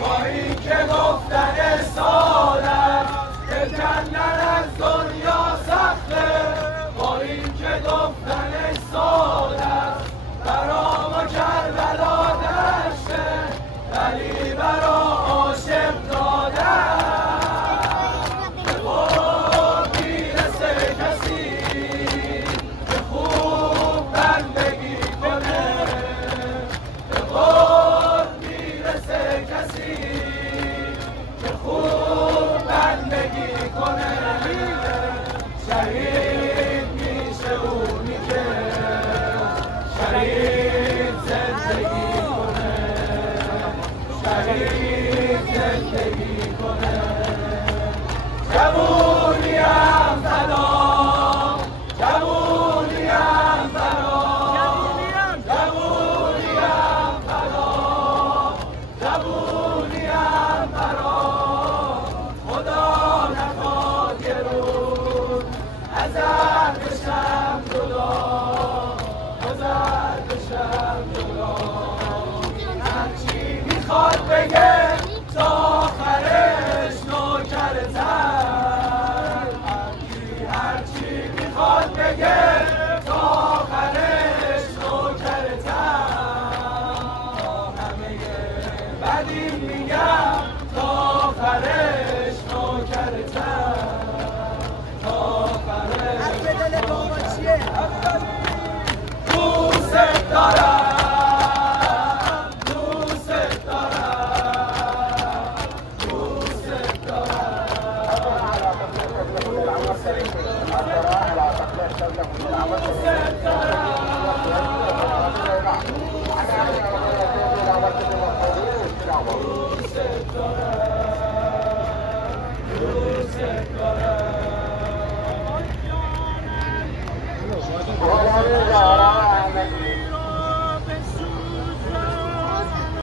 با این که گفتن سالت دل کندن از دنیا سخته، با این که گفتن سالت برا ما کربلا دشته، ولی برا عاشق دادن به خود میرسه کسی که خوب بندگی کنه، به خود میرسه کسی که خوب بندگی کنه، شهید میشه اونی که شهید زندگی کنه، شهید زندگی کنه. جوونیم فدا، جوونیم فدا، جوونیم فدا، جوونیم فدا، خدا نخواد یه روز ازت بشم جدا، ازت بشم جدا. هرچی میخواد بگه تا آخرش نوکرتم، هرچی میخواد بگه تا آخرش نوکرتم، همه بدی میگم تا آخرش نوکرتم، تا آخرش دوست دارم، دوست دارم، دوست دارم.